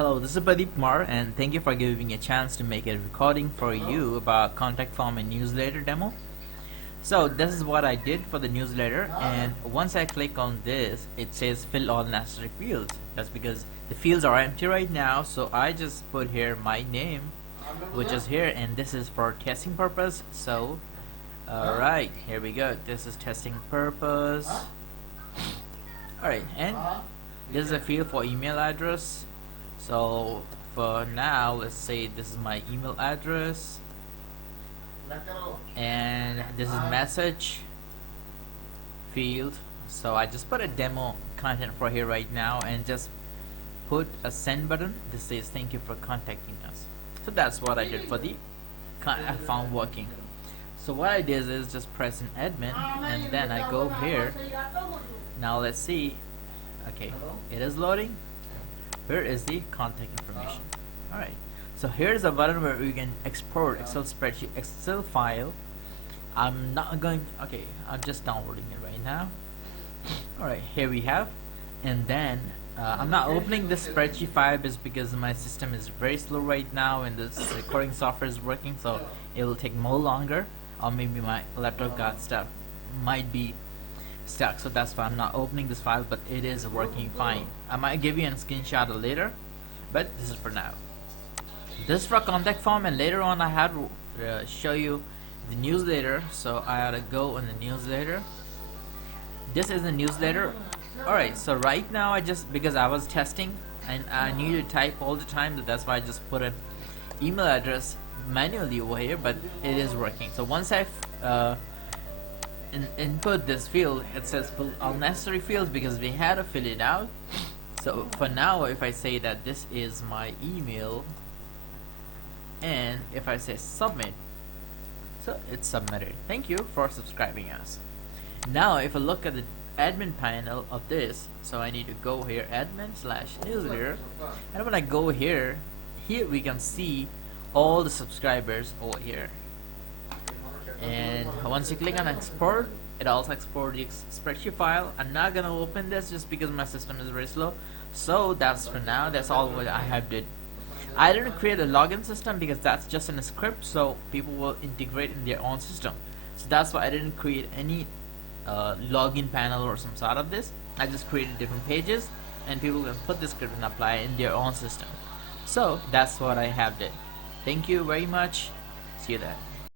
Hello, this is Pradeep Kumar, and thank you for giving me a chance to make a recording for you about contact form and newsletter demo. So this is what I did for the newsletter, and once I click on this, it says fill all necessary fields. That's because the fields are empty right now, so I just put here my name, which is here, and this is for testing purpose. So alright, here we go. This is testing purpose. Alright, and this is a field for email address. So for now, let's say this is my email address, and this is message field. So I just put a demo content for here right now and just put a send button. This says thank you for contacting us. So that's what I did for the I found working. So what I did is just press an admin, and then I go here. Now let's see. Okay, it is loading. Here is the contact information. Alright, so here's a button where we can export Excel spreadsheet, Excel file. I'm just downloading it right now. Alright, here we have, and then I'm not opening this spreadsheet file just because my system is very slow right now and this recording software is working, so it will take more longer, or maybe my laptop got stuck, might be stuck, so that's why I'm not opening this file, but it is working fine. I might give you a screenshot later, but this is for now. This is for contact form, and later on I had to show you the newsletter, so I had to go in the newsletter. This is the newsletter. Alright, so right now because I was testing and I need to type all the time, so that's why I just put an email address manually over here, but it is working. So once I input this field, it says fill all necessary fields because we had to fill it out. So for now, if I say that this is my email, and if I say submit, so it's submitted. Thank you for subscribing us. Now if I look at the admin panel of this, so I need to go here, admin/newsletter, and when I go here we can see all the subscribers over here. And once you click on export, it also exports the spreadsheet file. I'm not gonna open this just because my system is very slow. So that's for now. That's all what I have did. I didn't create a login system because that's just in a script, so people will integrate in their own system. So that's why I didn't create any login panel or some sort of this. I just created different pages, and people can put the script and apply it in their own system. So that's what I have did. Thank you very much. See you there.